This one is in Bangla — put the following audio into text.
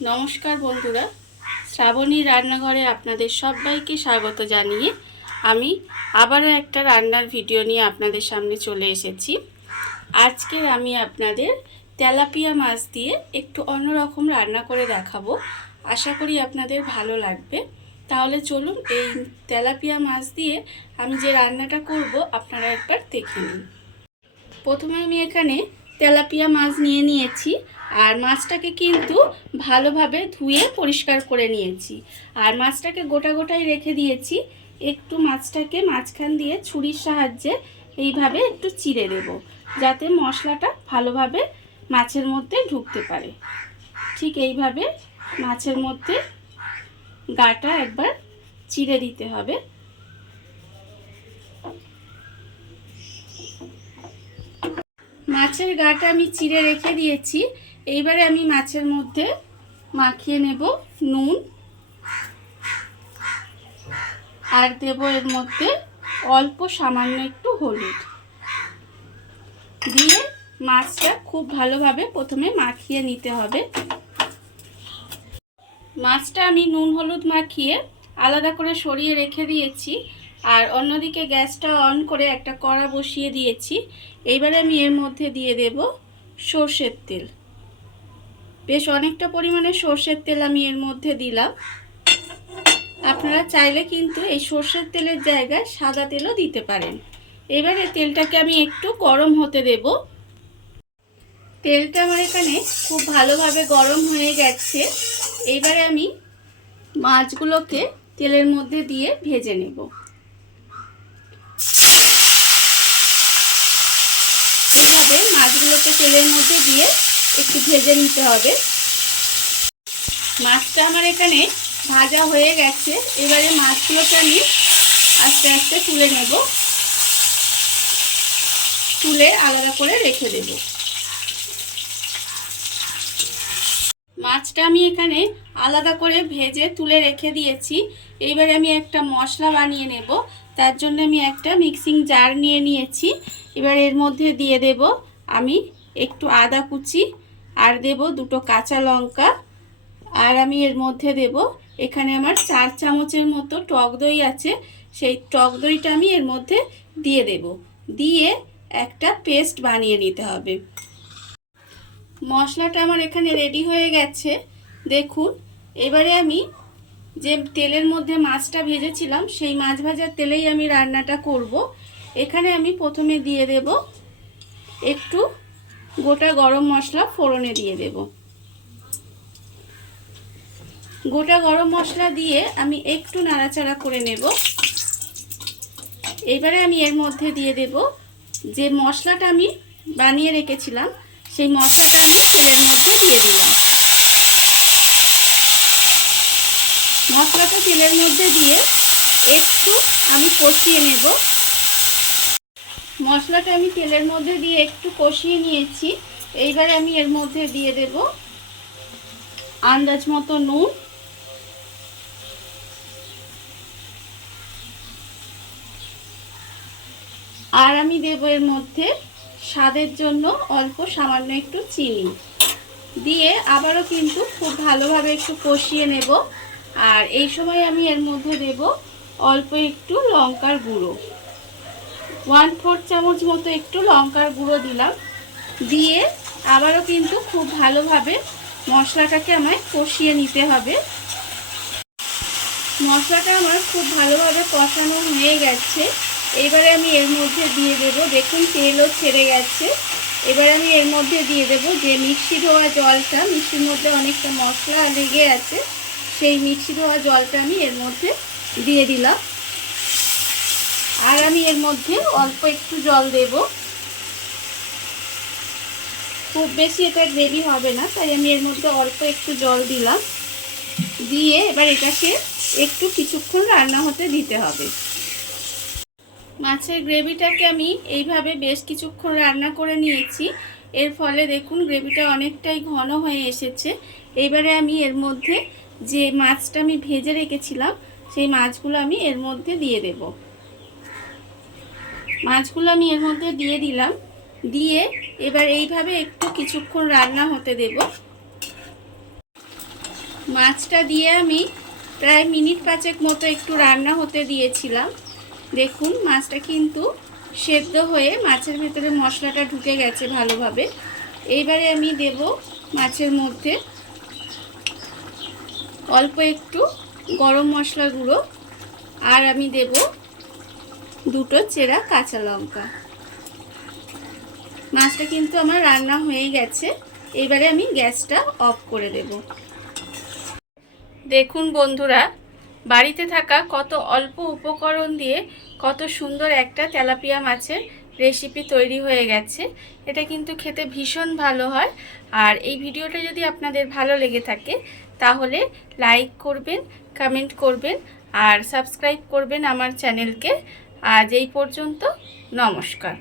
নমস্কার বন্ধুরা, শ্রাবণী রান্নাঘরে আপনাদের সবাইকে স্বাগত জানিয়ে আমি আবারও একটা রান্নার ভিডিও নিয়ে আপনাদের সামনে চলে এসেছি। আজকে আমি আপনাদের তেলাপিয়া মাছ দিয়ে একটু অন্যরকম রান্না করে দেখাবো। আশা করি আপনাদের ভালো লাগবে। তাহলে চলুন এই তেলাপিয়া মাছ দিয়ে আমি যে রান্নাটা করব আপনারা একবার দেখে নিন। প্রথমে আমি এখানে তেলাপিয়া মাছ নিয়ে নিয়েছি, আর মাছটাকে কিন্তু ভালোভাবে ধুয়ে পরিষ্কার করে নিয়েছি, আর মাছটাকে গোটা গোটাই রেখে দিয়েছি। একটু মাছটাকে মাঝখান দিয়ে ছুরির সাহায্যে এইভাবে একটু চিড়ে দেব, যাতে মশলাটা ভালোভাবে মাছের মধ্যে ঢুকতে পারে। ঠিক এইভাবে মাছের মধ্যে গাটা একবার চিড়ে দিতে হবে। মাছের গাটা আমি চিড়ে রেখে দিয়েছি। এইবারে আমি মাছের মধ্যে মাখিয়ে নেব নুন, আর দেব এর মধ্যে অল্প সামান্য একটু হলুদ দিয়ে মাছটা খুব ভালোভাবে প্রথমে মাখিয়ে নিতে হবে। মাছটা আমি নুন হলুদ মাখিয়ে আলাদা করে সরিয়ে রেখে দিয়েছি, আর অন্যদিকে গ্যাসটা অন করে একটা কড়া বসিয়ে দিয়েছি। এইবারে আমি এর মধ্যে দিয়ে দেব সর্ষের তেল। বেশ অনেকটা পরিমাণে সর্ষের তেল আমি এর মধ্যে দিলাম। আপনারা চাইলে কিন্তু এই সর্ষের তেলের জায়গায় সাদা তেলও দিতে পারেন। এবারে তেলটাকে আমি একটু গরম হতে দেব। তেলটা আমার এখানে খুব ভালোভাবে গরম হয়ে গেছে। এইবারে আমি মাছগুলোকে তেলের মধ্যে দিয়ে ভেজে নেব। এইভাবে মাছগুলোকে তেলের মধ্যে দিয়ে একটু ভেজে নিতে হবে। মাছটা আমার এখানে ভাজা হয়ে গেছে। এবারে মাছগুলোকে আমি আস্তে আস্তে তুলে নেব, তুলে আলাদা করে রেখে দেব। মাছটা আমি এখানে আলাদা করে ভেজে তুলে রেখে দিয়েছি। এইবারে আমি একটা মশলা বানিয়ে নেব। তার জন্য আমি একটা মিক্সিং জার নিয়ে নিয়েছি। এবার এর মধ্যে দিয়ে দেব আমি একটু আদা কুচি, আর দেব দুটো কাঁচা লঙ্কা, আর আমি এর মধ্যে দেব এখানে আমার 4 চামচের মতো টক দই আছে। সেই টক দইটা আমি এর মধ্যে দিয়ে দেব, দিয়ে একটা পেস্ট বানিয়ে নিতে হবে। মশলাটা আমার এখানে রেডি হয়ে গেছে, দেখুন। এবারে আমি যে তেলের মধ্যে মাছটা ভেজেছিলাম সেই মাছ ভাজার তেলেই আমি রান্নাটা করব। এখানে আমি প্রথমে দিয়ে দেব একটু গোটা গরম মশলা ফোড়নে দিয়ে দেব। গোটা গরম মশলা দিয়ে আমি একটু নাড়াচাড়া করে নেব। এবারে আমি এর মধ্যে দিয়ে দেব যে মশলাটা আমি বানিয়ে রেখেছিলাম, সেই মশলাটা আমি তেলের মধ্যে দিয়ে দিলাম। মশলাটা তেলের মধ্যে দিয়ে একটু আমি কষিয়ে নেব। মশলাটা আমি তেলের মধ্যে দিয়ে একটু কষিয়ে নিয়েছি। এইবারে আমি এর মধ্যে দিয়ে দেব আন্দাজ মতো নুন, আর আমি দেব এর মধ্যে স্বাদের জন্য অল্প সামান্য একটু চিনি দিয়ে আবারও কিন্তু খুব ভালোভাবে একটু কষিয়ে নেব। আর এই সময় আমি এর মধ্যে দেব অল্প একটু লঙ্কার গুঁড়ো, 1/4 চামচ মতো একটু লঙ্কার গুঁড়ো দিলাম। দিয়ে আবারও কিন্তু খুব ভালোভাবে মশলাটাকে আমায় কষিয়ে নিতে হবে। মশলাটা আমার খুব ভালোভাবে কষানো হয়ে গেছে। এবারে আমি এর মধ্যে দিয়ে দেব, দেখুন তেলও ছেড়ে গেছে। এবার আমি এর মধ্যে দিয়ে দেব যে মিক্সি ধোয়া জলটা, মিক্সির মধ্যে অনেকটা মশলা লেগে আছে, সেই মিক্সি ধোয়া জলটা আমি এর মধ্যে দিয়ে দিলাম। আর আমি এর মধ্যে অল্প একটু জল দেব, খুব বেশি এটা গ্রেভি হবে না, তাই আমি এর মধ্যে অল্প একটু জল দিলাম। দিয়ে এবার এটাকে একটু কিছুক্ষণ রান্না হতে দিতে হবে। মাছের গ্রেভিটাকে আমি এইভাবে বেশ কিছুক্ষণ রান্না করে নিয়েছি। এর ফলে দেখুন গ্রেভিটা অনেকটাই ঘন হয়ে এসেছে। এইবারে আমি এর মধ্যে যে মাছটা আমি ভেজে রেখেছিলাম সেই মাছগুলো আমি এর মধ্যে দিয়ে দেব। মাছগুলো আমি এর মধ্যে দিয়ে দিলাম, দিয়ে এবার এইভাবে একটু কিছুক্ষণ রান্না হতে দেব। মাছটা দিয়ে আমি প্রায় মিনিট 5 মতো একটু রান্না হতে দিয়েছিলাম। দেখুন মাছটা কিন্তু সেদ্ধ হয়ে মাছের ভেতরে মশলাটা ঢুকে গেছে ভালোভাবে। এইবারে আমি দেব মাছের মধ্যে অল্প একটু গরম মশলা গুঁড়ো, আর আমি দেব 2টো চেরা কাঁচা লঙ্কা। মাছটা কিন্তু আমার রান্না হয়ে গেছে। এবারে আমি গ্যাসটা অফ করে দেব। দেখুন বন্ধুরা, বাড়িতে থাকা কত অল্প উপকরণ দিয়ে কত সুন্দর একটা তেলাপিয়া মাছের রেসিপি তৈরি হয়ে গেছে। এটা কিন্তু খেতে ভীষণ ভালো হয়। আর এই ভিডিওটা যদি আপনাদের ভালো লেগে থাকে তাহলে লাইক করবেন, কমেন্ট করবেন আর সাবস্ক্রাইব করবেন আমার চ্যানেলকে। আজ এই পর্যন্ত, নমস্কার।